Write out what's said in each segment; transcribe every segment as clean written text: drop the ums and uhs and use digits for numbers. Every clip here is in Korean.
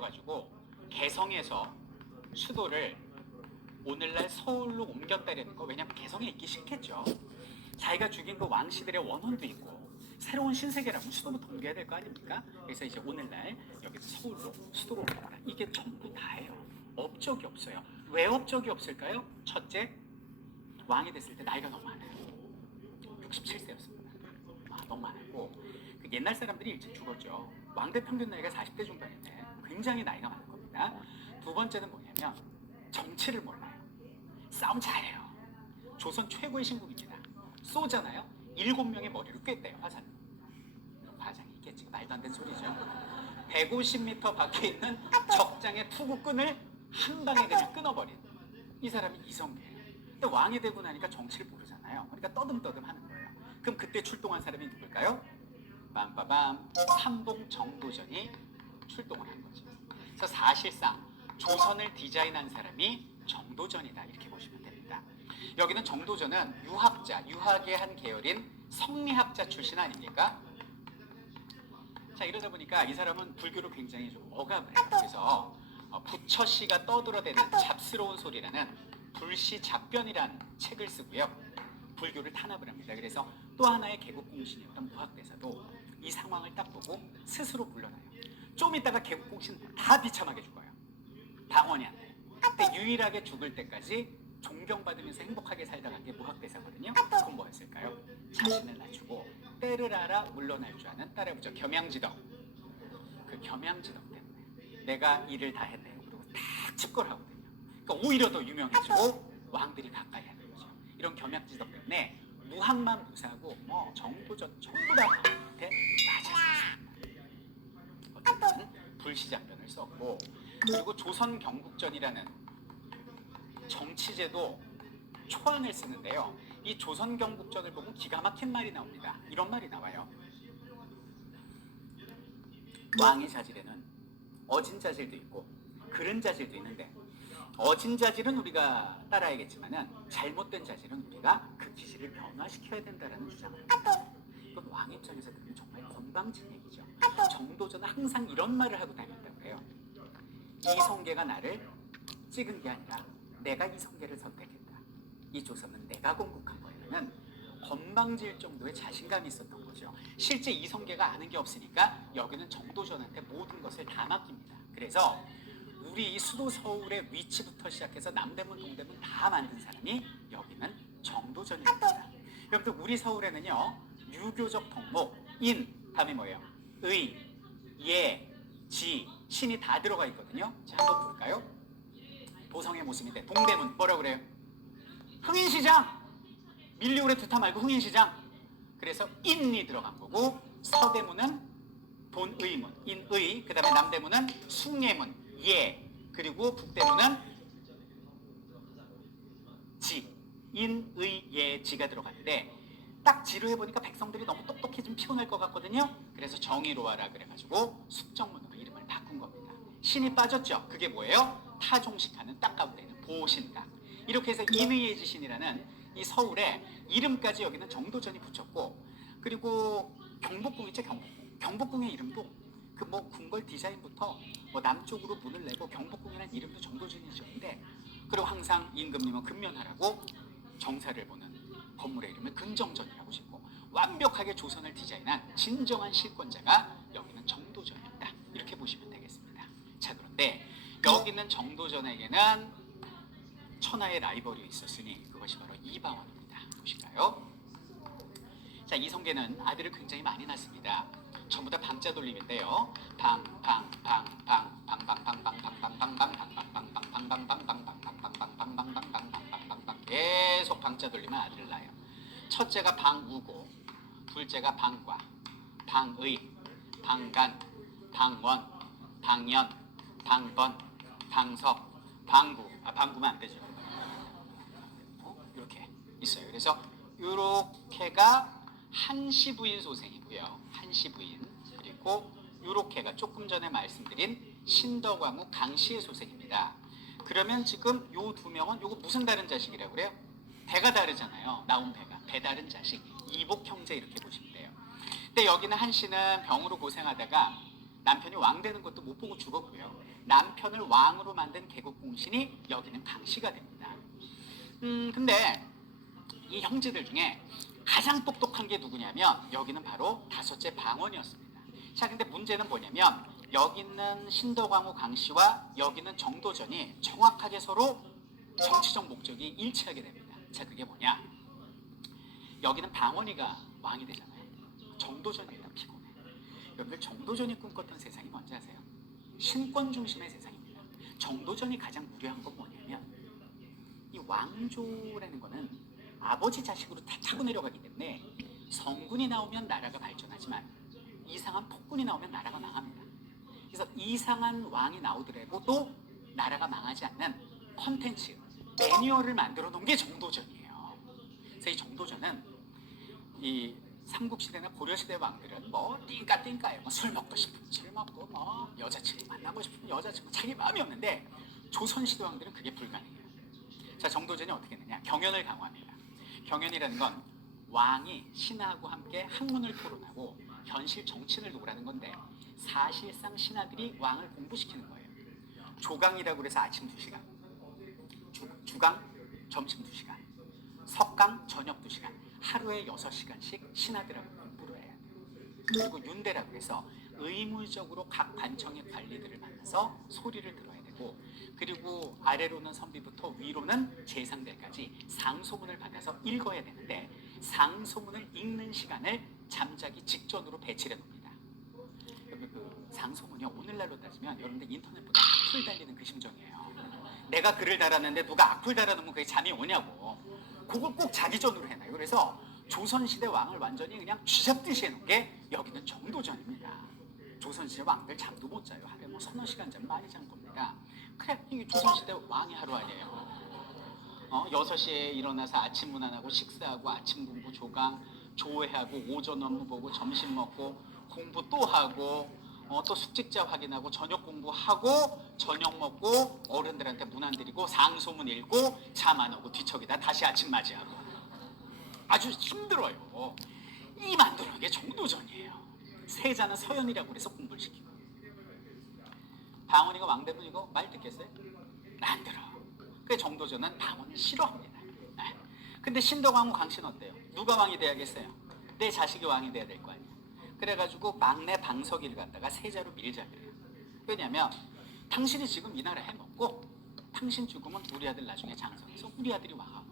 가지고 개성에서 수도를 오늘날 서울로 옮겼다는 거. 왜냐면 개성에 있기 싫겠죠. 자기가 죽인 그 왕씨들의 원혼도 있고 새로운 신세계라면 수도부터 옮겨야 될 거 아닙니까? 그래서 이제 오늘날 여기서 서울로 수도로 옮겼다. 이게 전부 다예요. 업적이 없어요. 왜 업적이 없을까요? 첫째, 왕이 됐을 때 나이가 너무 많아요. 67세였습니다. 너무 많았고 그 옛날 사람들이 일찍 죽었죠. 왕대 평균 나이가 40대 중반인데 굉장히 나이가 많은 겁니다. 두 번째는 뭐냐면 정치를 몰라요. 싸움 잘해요. 조선 최고의 신국입니다. 쏘잖아요. 7명의 머리를 꿰대요. 화살. 과장이 있겠지. 말도 안 되는 소리죠. 150m 밖에 있는 적장의 투구끈을 한 방에 그냥 끊어버린 이 사람이 이성계예요. 근데 왕이 되고 나니까 정치를 모르잖아요. 그러니까 떠듬떠듬 하는 거예요. 그럼 그때 출동한 사람이 누굴까요? 빰빠밤 삼봉 정도전이 출동을 한 거죠. 그래서 사실상 조선을 디자인한 사람이 정도전이다 이렇게 보시면 됩니다. 여기는 정도전은 유학자, 유학의 한 계열인 성리학자 출신 아닙니까? 자, 이러다 보니까 이 사람은 불교를 굉장히 좀 억압을 해요. 그래서 부처씨가 떠들어대는 잡스러운 소리라는 불시잡변이라는 책을 쓰고요. 불교를 탄압을 합니다. 그래서 또 하나의 개국공신이었던 무학대사도 이 상황을 딱 보고 스스로 물러나요. 좀 있다가 개국공신 다 비참하게 죽어요. 방언이 안 돼요. 근데 유일하게 죽을 때까지 존경받으면서 행복하게 살다 간 게 무학대사거든요. 그건 뭐였을까요? 자신을 낮추고 때를 알아 물러날 줄 아는 딸의 부적 겸양지덕. 그 겸양지덕 때문에 내가 일을 다 했네요. 그리고 딱 집권하거든요. 그러니까 오히려 더 유명해지고 왕들이 가까이 하는 거죠. 이런 겸양지덕 때문에 무학만 무사하고 뭐 정도전 전부 다 한테 맞았습니다. 어쨌든 불시잡변을 썼고, 그리고 조선 경국전이라는 정치제도 초안을 쓰는데요. 이 조선 경국전을 보면 기가 막힌 말이 나옵니다. 이런 말이 나와요. 왕의 자질에는 어진 자질도 있고 그른 자질도 있는데 어진 자질은 우리가 따라야겠지만은 잘못된 자질은 우리가 그 기질을 변화시켜야 된다는 주장입니다. 이건 왕 입장에서 들으면 정말 건방진 얘기죠. 정도전은 항상 이런 말을 하고 다녔다고 해요. 이성계가 나를 찍은 게 아니라 내가 이성계를 선택했다. 이 조선은 내가 건국한 거에는 건방질 정도의 자신감이 있었던 거죠. 실제 이성계가 아는 게 없으니까 여기는 정도전한테 모든 것을 다 맡깁니다. 그래서 우리 수도 서울의 위치부터 시작해서 남대문, 동대문 다 만든 사람이 여기는 정도전입니다. 여러분들 우리 서울에는요 유교적 덕목, 인, 다음에 뭐예요? 의, 예, 지, 신이 다 들어가 있거든요. 자, 한번 볼까요? 도성의 모습인데 동대문 뭐라 그래요? 흥인시장! 밀리오레 두타 말고 흥인시장. 그래서 인이 들어간 거고, 서대문은 돈의문, 인의, 그 다음에 남대문은 숭례문, 예, 그리고 북대문은 지, 인의, 예, 지가 들어갔는데 딱 지로 해보니까 백성들이 너무 똑똑해 좀 피곤할 것 같거든요. 그래서 정의로하라 그래가지고 숙정문으로 이름을 바꾼 겁니다. 신이 빠졌죠. 그게 뭐예요? 타종식하는 땅 가운데 있는 보신각. 이렇게 해서 인의예지신이라는 이 서울에 이름까지 여기는 정도전이 붙였고, 그리고 경복궁 있죠. 경복궁의 이름도 그 뭐 궁궐 디자인부터 뭐 남쪽으로 문을 내고 경복궁이라는 이름도 정도전이 지었는데, 그리고 항상 임금님은 근면하라고 정사를 보는 건물의 이름을 근정전이라고 짓고 완벽하게 조선을 디자인한 진정한 실권자가 여기는 정도전이었다. 이렇게 보시면 되겠습니다. 자, 그런데 여기 있는 정도전에게는 천하의 라이벌이 있었으니 그것이 바로 이방원입니다. 보실까요? 자, 이성계는 아들을 굉장히 많이 낳습니다. 전부 다 방자 돌림인데요. 계속 방자 돌리면 아들을 낳아요. 첫째가 방우고, 둘째가 방과, 방의, 방간, 방원, 방연, 방번, 방석, 방구. 방구면 안 되죠. 이렇게 있어요. 그래서 요렇게가 한시 부인 소생이고요. 한시 부인. 그리고 요렇게가 조금 전에 말씀드린 신덕왕후 강씨의 소생입니다. 그러면 지금 요 두 명은 요거 무슨 다른 자식이라고 그래요? 배가 다르잖아요. 나온 배가. 배 다른 자식. 이복 형제 이렇게 보시면 돼요. 근데 여기는 한씨는 병으로 고생하다가 남편이 왕 되는 것도 못 보고 죽었고요. 남편을 왕으로 만든 개국공신이 여기는 강씨가 됩니다. 근데 이 형제들 중에 가장 똑똑한 게 누구냐면 여기는 바로 다섯째 방언이었습니다. 자, 근데 문제는 뭐냐면 여기 있는 신덕왕후 강씨와 여기 있는 정도전이 정확하게 서로 정치적 목적이 일치하게 됩니다. 자, 그게 뭐냐? 여기는 방언이가 왕이 되잖아요. 정도전이 일단 피곤해. 여러분들 정도전이 꿈꿨던 세상이 뭔지 아세요? 신권 중심의 세상입니다. 정도전이 가장 무료한 건 뭐냐면 이 왕조라는 거는 아버지 자식으로 다 타고 내려가기 때문에 성군이 나오면 나라가 발전하지만 이상한 폭군이 나오면 나라가 망합니다. 그래서 이상한 왕이 나오더라도 나라가 망하지 않는 컨텐츠, 매뉴얼을 만들어 놓은 게 정도전이에요. 그래서 이 정도전은 이 삼국시대나 고려시대 왕들은 뭐 띵까띵까예요. 뭐 술 먹고 싶으면 술 먹고 뭐 여자친구 만나고 싶으면 여자친구 자기 마음이 없는데 조선시대 왕들은 그게 불가능해요. 자, 정도전이 어떻게 되냐? 경연을 강화합니다. 경연이라는 건 왕이 신하하고 함께 학문을 토론하고 현실 정치를 노라는 건데 사실상 신하들이 왕을 공부시키는 거예요. 조강이라고 그래서 아침 2시간, 주강 점심 2시간, 석강 저녁 2시간, 하루에 6시간씩 신하들하고 공부를 해야 돼요. 그리고 윤대라고 해서 의무적으로 각 관청의 관리들을 만나서 소리를 들어야 되고, 그리고 아래로는 선비부터 위로는 재상들까지 상소문을 받아서 읽어야 되는데 상소문을 읽는 시간을 잠자기 직전으로 배치해 놓습니다. 그 상소문이 오늘날로 따지면 여러분들 인터넷보다 악플 달리는 그 심정이에요. 내가 글을 달았는데 누가 악플 달아놓으면 그게 잠이 오냐고. 그걸 꼭 자기 전으로 해놔요. 그래서 조선시대 왕을 완전히 그냥 쥐잡듯이 해놓은 게 여기는 정도전입니다. 조선시대 왕들 잠도 못 자요. 하루에 뭐 서너 시간 잠 많이 잔 겁니다. 그래, 이게 조선시대 왕이 하루 아니에요. 6시에 일어나서 아침 문안하고 식사하고 아침 공부 조강 조회하고 오전 업무 보고 점심 먹고 공부 또 하고 또 숙직자 확인하고 저녁 공부하고 저녁 먹고 어른들한테 문안 드리고 상소문 읽고 잠 안 오고 뒤척이다 다시 아침 맞이하고 아주 힘들어요. 이 만드는 게 정도전이에요. 세자는 서연이라고 그래서 공부를 시키고 방언이가 왕되면 이거 말 듣겠어요? 안 들어. 그 정도전은 방언을 싫어합니다. 네. 근데 신덕왕후 강씨는 어때요? 누가 왕이 돼야겠어요? 내 자식이 왕이 돼야 될 거 아니야. 그래가지고 막내 방석이를 갖다가 세자로 밀자 그래요. 왜냐면 당신이 지금 이 나라 해먹고 당신 죽으면 우리 아들 나중에 장성해서 우리 아들이 왕하고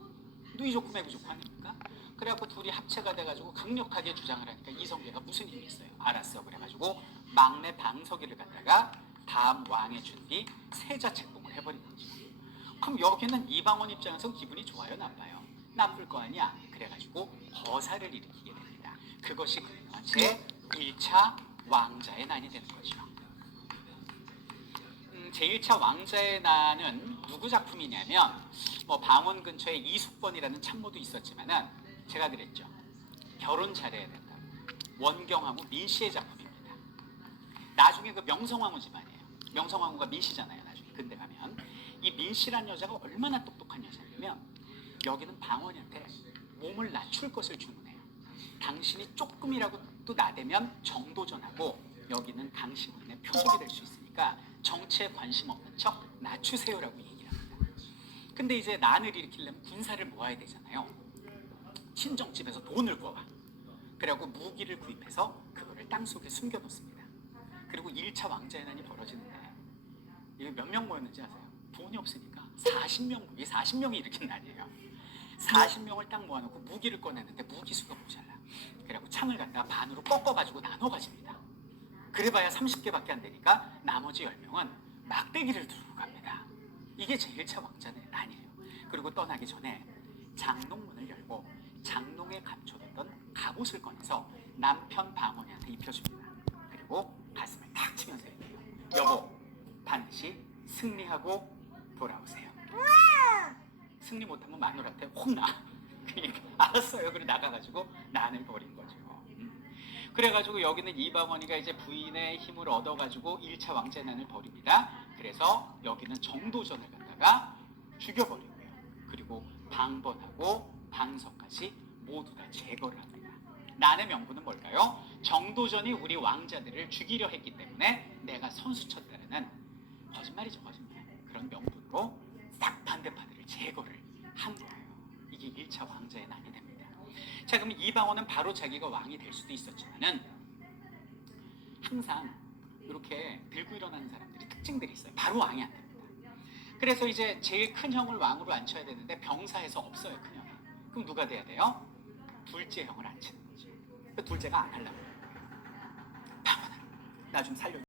누이 좋고 매부 좋고 아닙니까? 그래갖고 둘이 합체가 돼가지고 강력하게 주장을 하니까 이성계가 무슨 힘이 있어요? 알았어. 그래가지고 막내 방석이를 갖다가 다음 왕의 준비 세자 책봉을 해버린 거죠. 그럼 여기는 이방원 입장에서 기분이 좋아요, 나빠요? 나쁠 거 아니야. 그래가지고 거사를 일으키게 됩니다. 그것이 제 1차 왕자의 난이 되는 거죠. 제1차 왕자의 난은 누구 작품이냐면 뭐 방원 근처에 이숙번이라는 참모도 있었지만은 제가 그랬죠. 결혼 잘해야 된다. 원경왕후 민씨의 작품입니다. 나중에 그 명성왕후 집안이에요. 명성왕후가 민씨잖아요. 나중에 근대 가면 이 민씨란 여자가 얼마나 똑똑한 여자냐면 여기는 방원이한테 몸을 낮출 것을 주문해요. 당신이 조금이라도 나대면 정도전하고 여기는 당신의 표적이 될 수 있으니까 정치에 관심 없는 척 낮추세요라고 얘기를 합니다. 근데 이제 난을 일으키려면 군사를 모아야 되잖아요. 친정집에서 돈을 구워와. 그래갖고 무기를 구입해서 그거를 땅속에 숨겨놓습니다. 그리고 1차 왕자의 난이 벌어지는데 이게 몇 명 모였는지 아세요? 돈이 없으니까 40명, 이게 40명이 일으킨 난이에요. 40명을 딱 모아놓고 무기를 꺼내는데 무기수가 모자라. 그래갖고 창을 갖다 반으로 꺾어가지고 나눠 가집니다. 그래봐야 30개밖에 안 되니까 나머지 10명은 막대기를 들고 갑니다. 이게 제1차 왕자의 난이에요. 그리고 떠나기 전에 장롱문을 열고 장롱에 감춰뒀던 갑옷을 꺼내서 남편 방언이한테 입혀줍니다. 그리고 가슴을 탁 치면서 얘기해요. 여보, 반드시 승리하고 돌아오세요. 승리 못하면 마누라한테 혼나. 그러니까 알았어요. 그리고 나가가지고 난을 벌인 거죠. 그래가지고 여기는 이방원이가 이제 부인의 힘을 얻어가지고 1차 왕자의 난을 벌입니다. 그래서 여기는 정도전을 갖다가 죽여버리고요. 그리고 방번하고 방석까지 모두 다 제거를 합니다. 난의 명분은 뭘까요? 정도전이 우리 왕자들을 죽이려 했기 때문에 내가 선수 쳤다는 거짓말이죠, 거짓말. 그런 명분으로 싹 반대파들을 제거를 한 거예요. 이게 1차 왕자의 난이 됩니다. 자, 그럼 이방원은 바로 자기가 왕이 될 수도 있었지만은 항상 이렇게 들고 일어나는 사람들이 특징들이 있어요. 바로 왕이 안 됩니다. 그래서 이제 제일 큰 형을 왕으로 앉혀야 되는데 병사에서 없어요, 큰 형이. 그럼 누가 돼야 돼요? 둘째 형을 앉히는 거죠. 그 둘째가 안 하려고 해요. 바보다. 나 좀 살려.